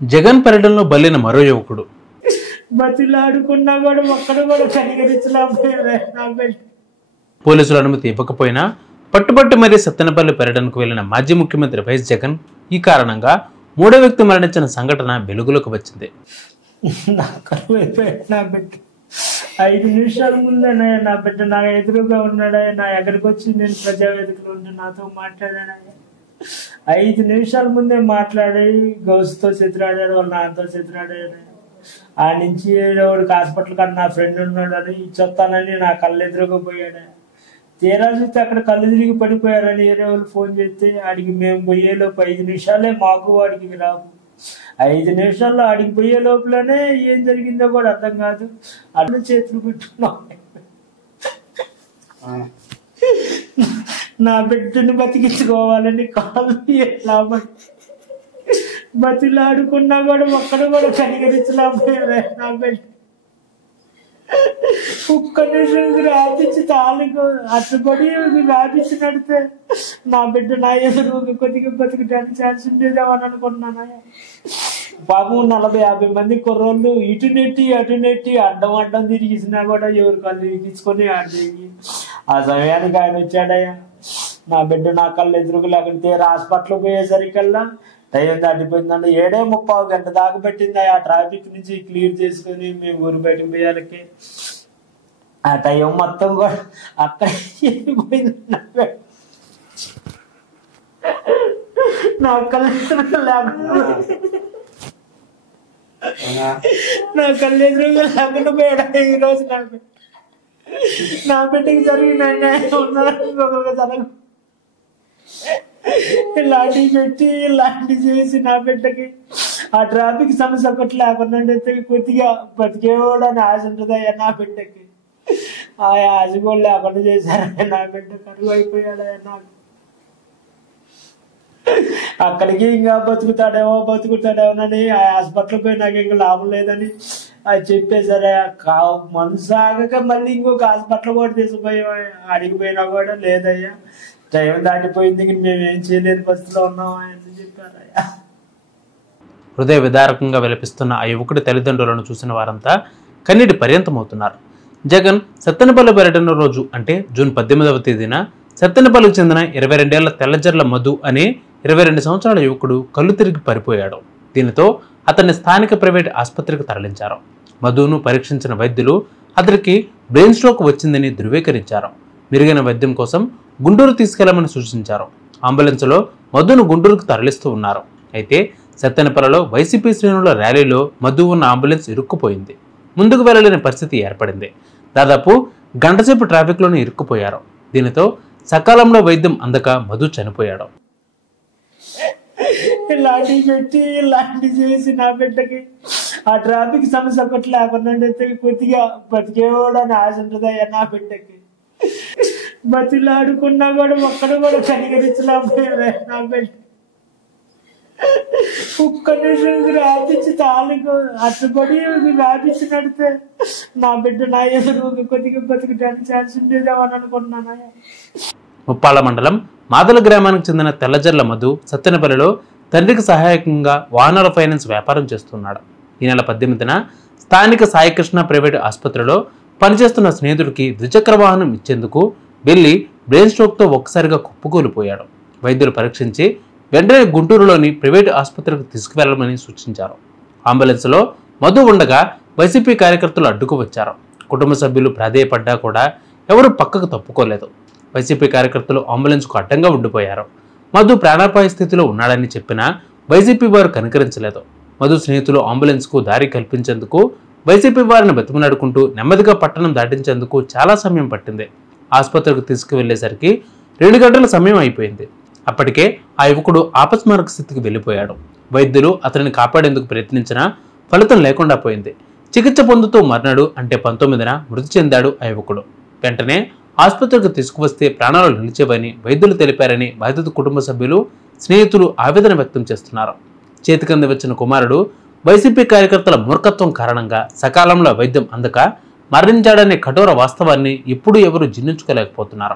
జగన్ పర్యటనలో బలైన మరో యువకుడు. బతిలాడుకున్నా కూడా ఒక్కడు కూడా కనికరించలేకపోయారు. పోలీసుల అనుమతి ఇవ్వకపోయినా పట్టుబట్టి మరీ సత్తెనపల్లి పర్యటనకు వెళ్లిన మాజీ ముఖ్యమంత్రి వైఎస్ జగన్ ఈ కారణంగా మూడో వ్యక్తి మరణించిన సంఘటన వెలుగులోకి వచ్చింది. నా బిడ్డ 5 నిమిషాల ముందే నా బిడ్డ నా ఎదురుగా ఉన్నాడా, నా ఎక్కడికి వచ్చి నేను ప్రజావేదికలో ఉంటే నాతో మాట్లాడాడా. 5 నిమిషాల ముందే మాట్లాడి గౌసుతో చెతిరాడాడు, వాళ్ళ నాన్నతో చెతిరాడాడు. ఆ నుంచి ఎవరికి హాస్పిటల్ కన్నా నా ఫ్రెండ్ ఉన్నాడని ఇచ్చొస్తానని నా కళ్ళు ఎదురుగా పోయాడు. తీరా చూస్తే అక్కడ కళ్ళు తిరిగి పడిపోయారని వేరే వాళ్ళు ఫోన్ చేస్తే ఆడికి మేము పోయేలోపు 5 నిమిషాలే మాకు వాడికి రావు. 5 నిమిషాల్లో ఆడికి పోయే లోపలనే ఏం జరిగిందో కూడా అర్థం కాదు. అడ్డు చేతులు పెట్టుకున్నాం. నా బిడ్డను బతికించుకోవాలని కాళ్ళు లాభం బతిలాడుకున్నా కూడా ఒక్కడు కూడా కనికరించలేకపోయారు. నా బిడ్డ ఒక్క నిమిషం వ్యాపించి తాళుకు అట్టుబడి వ్యాపించి నడితే నా బిడ్డ నా ఎదురు కొద్దిగా బతికడానికి ఛాన్స్ ఉండేదేమని అనుకున్నాను. పాపం 40-50 మంది కుర్రోళ్ళు ఇటు నెట్టి అటు నెట్టి అడ్డం తిరిగిసినా కూడా ఎవరు కళ్ళు ఇచ్చుకొని ఆడికి ఆ సమయానికి ఆయన వచ్చాడయ్యా. నా బిడ్డ నా కళ్ళు ఎదురుకు లేకుండా తీరా హాస్పిటల్ పోయేసరికల్లా టైం దాటిపోయిందండి. 7:30 గంట దాకా పెట్టింది ఆ ట్రాఫిక్ నుంచి క్లియర్ చేసుకుని మేము ఊరు బయటకు పోయాలకి. ఆ టైం మొత్తం కూడా అక్కడ వెళ్ళిపోయింది. నా కళ్ళు నా కళ్ళు ఎదురుగా లేకుండా పోయాడు ఈరోజు. నా బిడ్డకి జరిగిన జరగ లాంటి పెట్టి లాంటి చేసి నా బిడ్డకి ఆ ట్రాఫిక్ సమస్య ఒకటి లేకుండా కొద్దిగా బతికేవాడని ఆశ ఉంటుందయ్యా నా బిడ్డకి. ఆ ఆశ కూడా లేకుండా చేశారయ్యా. నా బిడ్డ కరువు అయిపోయాడయ్యా. నాకు అక్కడికి ఇంకా బతుకుతాడేమోనని ఆ హాస్పిటల్ పోయి నాకు ఇంకా లాభం లేదని అది చెప్పేసరే మనసు ఆగక మళ్ళీ ఇంకొక హాస్పిటల్ కూడా తీసుకుపోయి అడిగిపోయినా కూడా లేదయ్యా టైం దాటిపోయింది, మేమేం చేయలేని పరిస్థితిలో ఉన్నాం అని చెప్పారయ్యా. హృదయ విదారకంగా విలపిస్తున్న ఆ యువకుడి తల్లిదండ్రులను చూసిన వారంతా కన్నీటి పర్యంతమవుతున్నారు. జగన్ సత్తెనపల్లి పర్యటన రోజు అంటే జూన్ 18వ తేదీన సత్తెనపల్లికి చెందిన 22 ఏళ్ల తెల్లజర్ల మధు అనే 22 సంవత్సరాల యువకుడు కళ్ళు తిరిగి పడిపోయాడు. దీనితో అతన్ని స్థానిక ప్రైవేట్ ఆసుపత్రికి తరలించారు. మధును పరీక్షించిన వైద్యులు అతనికి బ్రెయిన్ స్ట్రోక్ వచ్చిందని ధృవీకరించారు. మెరుగైన వైద్యం కోసం గుంటూరు తీసుకెళ్లమని సూచించారు. అంబులెన్స్లో మధును గుంటూరుకు తరలిస్తూ ఉన్నారు. అయితే సత్తెనపల్లిలో వైసీపీ శ్రేణుల ర్యాలీలో మధు ఉన్న అంబులెన్స్ ఇరుక్కుపోయింది. ముందుకు వెళ్లలేని పరిస్థితి ఏర్పడింది. దాదాపు గంటసేపు ట్రాఫిక్లోనే ఇరుక్కుపోయారు. దీనితో సకాలంలో వైద్యం అందక మధు చనిపోయాడు. లాంటి పెట్టి లాంటి చేసి నా బిడ్డకి ఆ ట్రాఫిక్ సమస్య ఒకటి లేకుండా కొద్దిగా బతికేవాడని ఆశ ఉంటుందయ్యా. నా బిడ్డకి బతిలాడుకున్నా కూడా ఒక్కడు కూడా కనికరించలేకపోయారు. నా బిడ్డ ఒక్క నిమిషం వ్యాపించి తాళుకు అట్టుబడి వ్యాపించి నడితే నా బిడ్డ నా ఎదురు కొద్దిగా బతికడానికి ఛాన్స్ ఉండేదేమని అనుకున్నాను. ముప్పాళ్ళ మండలం మాదల గ్రామానికి చెందిన తెల్లజర్ల మధు సత్తెనపల్లిలో తండ్రికి సహాయకంగా వాహనాల ఫైనాన్స్ వ్యాపారం చేస్తున్నాడు. ఈ నెల 18న స్థానిక సాయికృష్ణ ప్రైవేటు ఆసుపత్రిలో పనిచేస్తున్న స్నేహితుడికి ద్విచక్ర వాహనం ఇచ్చేందుకు వెళ్లి బ్రెయిన్ స్ట్రోక్తో ఒక్కసారిగా కుప్పకూలిపోయాడు. వైద్యులు పరీక్షించి వెంటనే గుంటూరులోని ప్రైవేటు ఆసుపత్రికి తీసుకువెళ్లమని సూచించారు. అంబులెన్స్లో మధు ఉండగా వైసీపీ కార్యకర్తలు అడ్డుకు వచ్చారు. కుటుంబ సభ్యులు ప్రాధేయపడ్డా కూడా ఎవరూ పక్కకు తప్పుకోలేదు. వైసీపీ కార్యకర్తలు అంబులెన్స్కు అడ్డంగా ఉండిపోయారు. మధు ప్రాణాపాయ స్థితిలో ఉన్నాడని చెప్పినా వైసీపీ వారు కనికరించలేదు. మధు స్నేహితులు అంబులెన్స్కు దారి కల్పించేందుకు వైసీపీ వారిని బతిమలాడుకుంటూ నెమ్మదిగా పట్టణం దాటించేందుకు చాలా సమయం పట్టింది. ఆసుపత్రికి తీసుకువెళ్లేసరికి 2 గంటల సమయం అయిపోయింది. అప్పటికే ఆ యువకుడు ఆపస్మారక స్థితికి వెళ్ళిపోయాడు. వైద్యులు అతనిని కాపాడేందుకు ప్రయత్నించినా ఫలితం లేకుండా పోయింది. చికిత్స పొందుతూ మర్నాడు అంటే 19న మృతి చెందాడు ఆ యువకుడు. వెంటనే ఆసుపత్రికి తీసుకువస్తే ప్రాణాలు నిలిచేవని వైద్యులు తెలిపారని బాధిత కుటుంబ సభ్యులు, స్నేహితులు ఆవేదన వ్యక్తం చేస్తున్నారు. చేతికంద వచ్చిన కుమారుడు వైసీపీ కార్యకర్తల మూర్ఖత్వం కారణంగా సకాలంలో వైద్యం అందక మరణించాడనే కఠోర వాస్తవాన్ని ఇప్పుడు ఎవరు జీర్ణించుకోలేకపోతున్నారు.